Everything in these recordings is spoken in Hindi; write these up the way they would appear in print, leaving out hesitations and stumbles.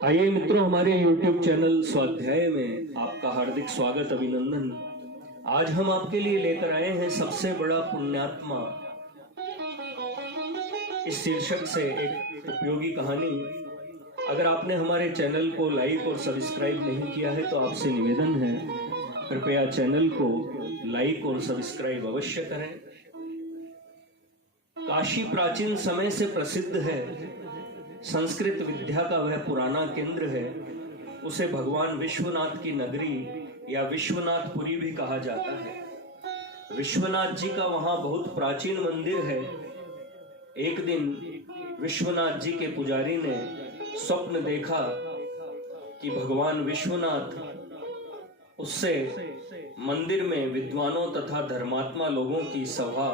आइए मित्रों, हमारे YouTube चैनल स्वाध्याय में आपका हार्दिक स्वागत, अभिनंदन। आज हम आपके लिए लेकर आए हैं सबसे बड़ा पुण्यात्मा इस शीर्षक से एक उपयोगी कहानी। अगर आपने हमारे चैनल को लाइक और सब्सक्राइब नहीं किया है तो आपसे निवेदन है, कृपया चैनल को लाइक और सब्सक्राइब अवश्य करें। काशी प्राचीन समय से प्रसिद्ध है, संस्कृत विद्या का वह पुराना केंद्र है। उसे भगवान विश्वनाथ की नगरी या विश्वनाथपुरी भी कहा जाता है। विश्वनाथ जी का वहां बहुत प्राचीन मंदिर है। एक दिन विश्वनाथ जी के पुजारी ने स्वप्न देखा कि भगवान विश्वनाथ उससे मंदिर में विद्वानों तथा धर्मात्मा लोगों की सभा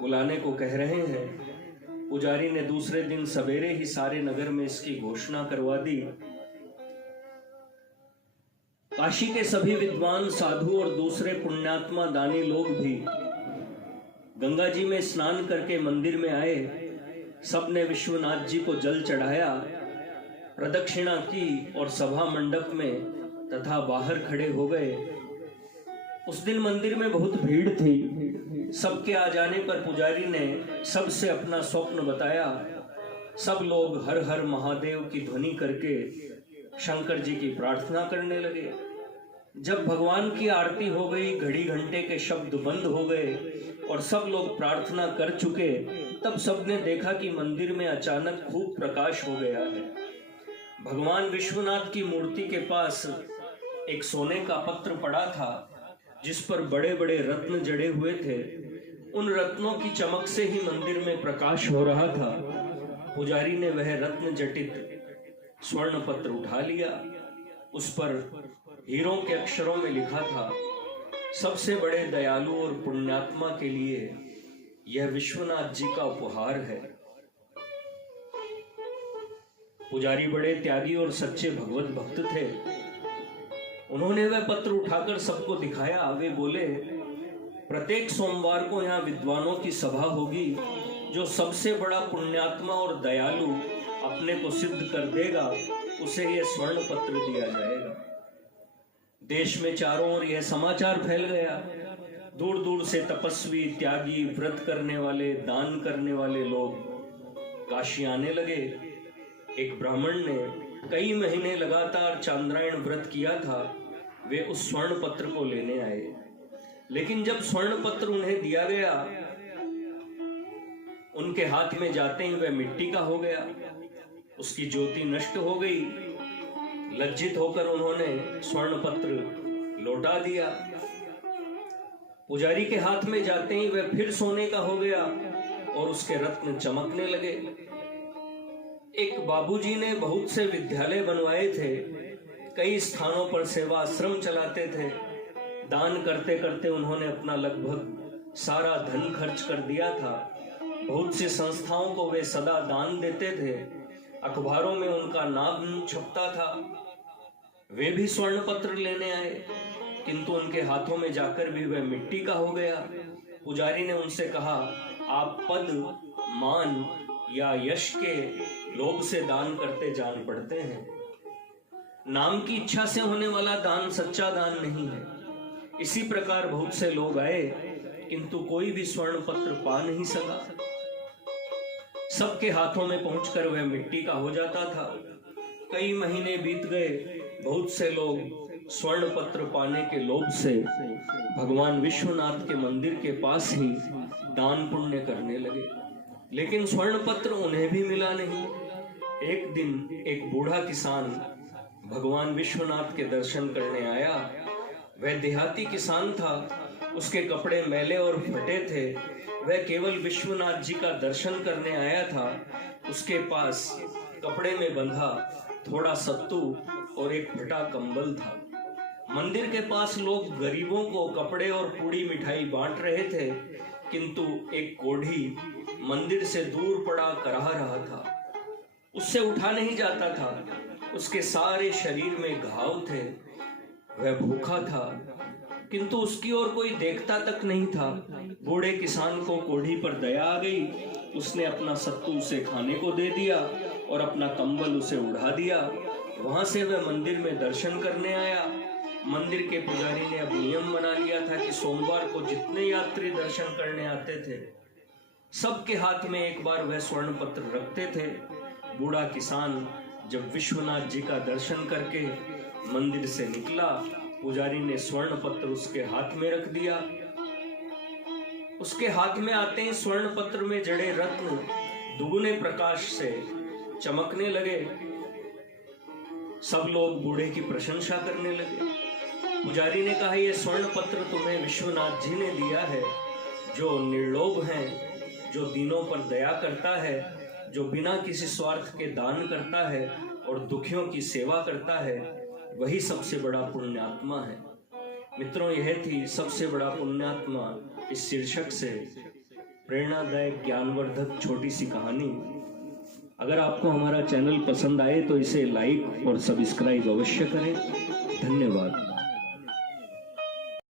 बुलाने को कह रहे हैं। पुजारी ने दूसरे दिन सवेरे ही सारे नगर में इसकी घोषणा करवा दी। काशी के सभी विद्वान, साधु और दूसरे पुण्यात्मा दानी लोग भी गंगा जी में स्नान करके मंदिर में आए। सबने विश्वनाथ जी को जल चढ़ाया, प्रदक्षिणा की और सभा मंडप में तथा बाहर खड़े हो गए। उस दिन मंदिर में बहुत भीड़ थी। सबके आ जाने पर पुजारी ने सबसे अपना स्वप्न बताया। सब लोग हर हर महादेव की ध्वनि करके शंकर जी की प्रार्थना करने लगे। जब भगवान की आरती हो गई, घड़ी घंटे के शब्द बंद हो गए और सब लोग प्रार्थना कर चुके, तब सबने देखा कि मंदिर में अचानक खूब प्रकाश हो गया है। भगवान विश्वनाथ की मूर्ति के पास एक सोने का पत्र पड़ा था, जिस पर बड़े बड़े रत्न जड़े हुए थे। उन रत्नों की चमक से ही मंदिर में प्रकाश हो रहा था। पुजारी ने वह रत्न जटित स्वर्ण पत्र उठा लिया। उस पर हीरों के अक्षरों में लिखा था, सबसे बड़े दयालु और पुण्यात्मा के लिए यह विश्वनाथ जी का उपहार है। पुजारी बड़े त्यागी और सच्चे भगवत भक्त थे। उन्होंने वह पत्र उठाकर सबको दिखाया। वे बोले, प्रत्येक सोमवार को यहाँ विद्वानों की सभा होगी। जो सबसे बड़ा पुण्यात्मा और दयालु अपने को सिद्ध कर देगा, उसे यह स्वर्ण पत्र दिया जाएगा। देश में चारों ओर यह समाचार फैल गया। दूर दूर से तपस्वी, त्यागी, व्रत करने वाले, दान करने वाले लोग काशी आने लगे। एक ब्राह्मण ने कई महीने लगातार चांद्रायण व्रत किया था। वे उस स्वर्ण पत्र को लेने आए, लेकिन जब स्वर्ण पत्र उन्हें दिया गया, उनके हाथ में जाते ही वह मिट्टी का हो गया। उसकी ज्योति नष्ट हो गई। लज्जित होकर उन्होंने स्वर्ण पत्र लौटा दिया। पुजारी के हाथ में जाते ही वह फिर सोने का हो गया और उसके रत्न चमकने लगे। एक बाबूजी ने बहुत से विद्यालय बनवाए थे, कई स्थानों पर सेवा आश्रम चलाते थे। दान करते करते उन्होंने अपना लगभग सारा धन खर्च कर दिया था। बहुत सी संस्थाओं को वे सदा दान देते थे। अखबारों में उनका नाम छपता था। वे भी स्वर्ण पत्र लेने आए, किंतु उनके हाथों में जाकर भी वह मिट्टी का हो गया। पुजारी ने उनसे कहा, आप पद, मान या यश के लोभ से दान करते जान पड़ते हैं। नाम की इच्छा से होने वाला दान सच्चा दान नहीं है। इसी प्रकार बहुत से लोग आए, किंतु कोई भी स्वर्ण पत्र पा नहीं सका। सबके हाथों में पहुंचकर वह मिट्टी का हो जाता था। कई महीने बीत गए। बहुत से लोग स्वर्ण पत्र पाने के लोभ से भगवान विश्वनाथ के मंदिर के पास ही दान पुण्य करने लगे, लेकिन स्वर्ण पत्र उन्हें भी मिला नहीं। एक दिन एक बूढ़ा किसान भगवान विश्वनाथ के दर्शन करने आया। वह देहाती किसान था। उसके कपड़े मैले और फटे थे। वह केवल विश्वनाथ जी का दर्शन करने आया था। उसके पास कपड़े में बंधा थोड़ा सत्तू और एक फटा कंबल था। मंदिर के पास लोग गरीबों को कपड़े और पूड़ी मिठाई बांट रहे थे, किंतु एक कोढ़ी मंदिर से दूर पड़ा कराह रहा था। उससे उठा नहीं जाता था। उसके सारे शरीर में घाव थे। वह भूखा था, किंतु उसकी ओर कोई देखता तक नहीं था। बूढ़े किसान को कोढ़ी पर दया आ गई। उसने अपना सत्तू उसे खाने को दे दिया और अपना कंबल उसे उड़ा दिया वहां से वह मंदिर में दर्शन करने आया। मंदिर के पुजारी ने अब नियम बना लिया था कि सोमवार को जितने यात्री दर्शन करने आते थे सबके हाथ में एक बार वह स्वर्ण पत्र रखते थे। बूढ़ा किसान जब विश्वनाथ जी का दर्शन करके मंदिर से निकला, पुजारी ने स्वर्ण पत्र उसके हाथ में रख दिया। उसके हाथ में आते ही स्वर्ण पत्र में जड़े रत्न दुगुने प्रकाश से चमकने लगे। सब लोग बूढ़े की प्रशंसा करने लगे। पुजारी ने कहा, यह स्वर्ण पत्र तुम्हें विश्वनाथ जी ने दिया है, जो निर्लोभ हैं, जो दीनों पर दया करता है, जो बिना किसी स्वार्थ के दान करता है और दुखियों की सेवा करता है, वही सबसे बड़ा पुण्यात्मा है। मित्रों, यह थी सबसे बड़ा पुण्यात्मा इस शीर्षक से प्रेरणादायक ज्ञानवर्धक छोटी सी कहानी। अगर आपको हमारा चैनल पसंद आए तो इसे लाइक और सब्सक्राइब अवश्य करें। धन्यवाद।